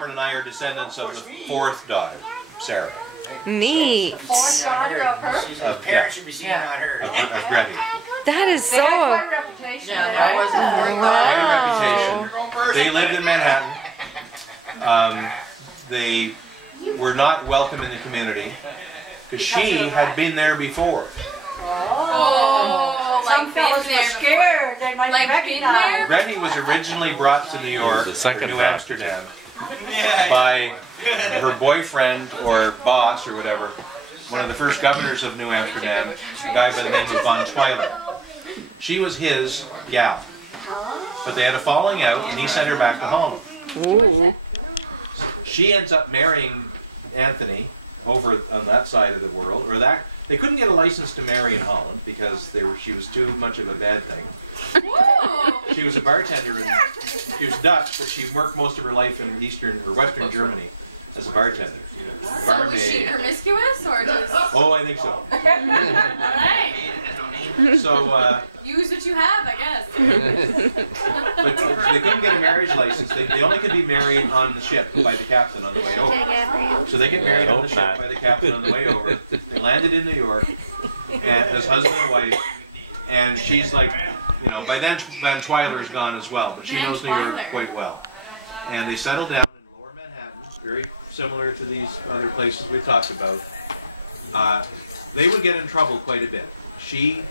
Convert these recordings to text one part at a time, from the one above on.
Cameron and I are descendants of the fourth daughter, Sarah. Neat. Fourth daughter of her? Of, Parents should be seeing on her. of Gretty. That is so. They had quite a reputation. Yeah, that was a Quite a reputation. They lived in Manhattan. They were not welcome in the community because she had been there before. Oh, some fellas were scared. They might recognize. Gretty was originally brought to New York, or New Amsterdam, by her boyfriend or boss or whatever, one of the first governors of New Amsterdam, a guy by the name of Von Tweiler. She was his gal, but they had a falling out, and he sent her back to Holland. Ooh. She ends up marrying Anthony over on that side of the world, or that they couldn't get a license to marry in Holland because she was too much of a bad thing. She was a bartender, and she was Dutch, but she worked most of her life in Eastern or Western Germany as a bartender. So was she promiscuous or just? Oh, I think so. Alright. So use what you have, I guess. but they couldn't get a marriage license. They only could be married on the ship by the captain on the way over. So they get married on the ship by the captain on the way over. They landed in New York, and as husband and wife. And she's like, you know, by then Van Twyler's gone as well, but she knows New York quite well. And they settled down in Lower Manhattan, very similar to these other places we talked about. They would get in trouble quite a bit. She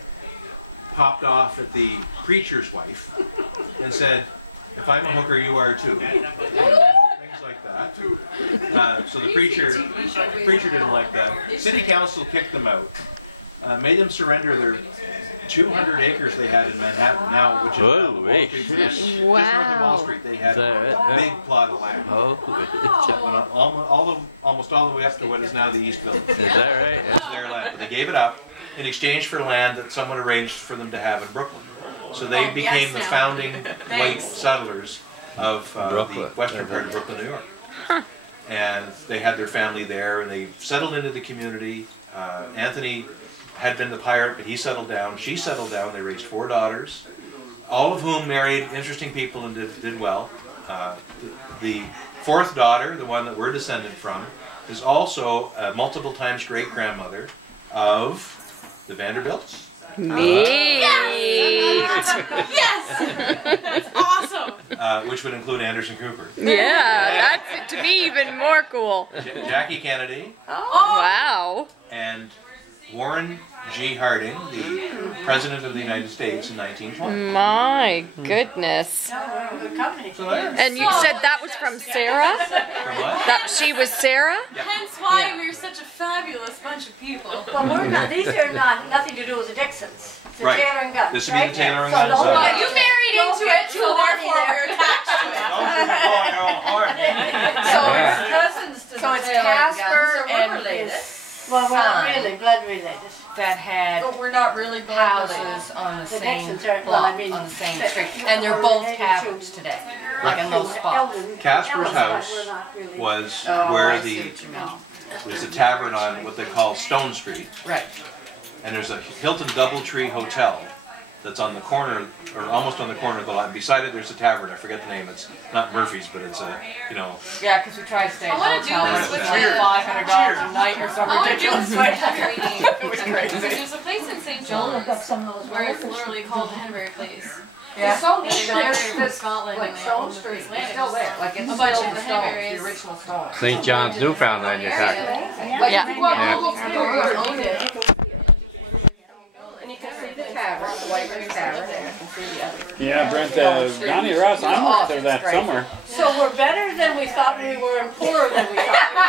popped off at the preacher's wife and said, "If I'm a hooker, you are too." Things like that. So the preacher didn't like that. City council kicked them out, made them surrender their 200 acres they had in Manhattan now, which is now the Wall Street. Just north of Wall Street, they had a big plot of land. Almost all the way up to what is now the East Village. Is that right? It was their land, but they gave it up in exchange for land that someone arranged for them to have in Brooklyn. So they became the founding white settlers of the western part of Brooklyn, New York. And they had their family there, and they settled into the community. Anthony had been the pirate, but he settled down. She settled down. They raised 4 daughters, all of whom married interesting people and did well. The fourth daughter, the one that we're descended from, is also a multiple times great-grandmother of the Vanderbilts. Neat. Yes! That's awesome! Which would include Anderson Cooper. Yeah, that's to me even more cool. Jackie Kennedy. Oh. Wow. And Warren G. Harding, the President of the United States in 1920. My goodness. And you said that was from Sarah? From what? That she was Sarah? Hence why we're such a fabulous bunch of people. Well, we're not. These are nothing to do with the Dixons. It's the Right. Taylor and Guns. This would be the Taylor and So Guns. the whole Well, you married into it, so therefore we're attached to it. So it's Casper and his. Well, we're not really blood related. that had But we're not really houses on the The same Dixons are, block, well, I mean, on the same that- street, and they're both taverns today, like in those spots. Casper's house was where I see the what you mean. there's a tavern on what they call Stone Street, Right. and there's a Hilton DoubleTree Hotel that's on the corner, or almost on the corner of the lot. Beside it, there's a tavern. I forget the name. It's not Murphy's, but it's a, you know. Yeah, because we tried to stay at I a wanna do hotel. this It with was you. like $500 a night or some I want to do ridiculous this way. with It was crazy. There's a place in St. John's where it's literally called the Henbury Place. Yeah. It's so They neat. migrated There's from this, Scotland like and they Stone own the Street, place it's still there. Like it's A still bunch the of the stones, Henburys. the original stones. St. John's, Newfoundland, you're talking. Yeah. Owned it. And you can see the tavern, the White Rose Tavern, and you can see the other. Yeah, Brent, Donnie Ross, I'm north of that somewhere. So we're better than we thought we were and poorer than we thought we were.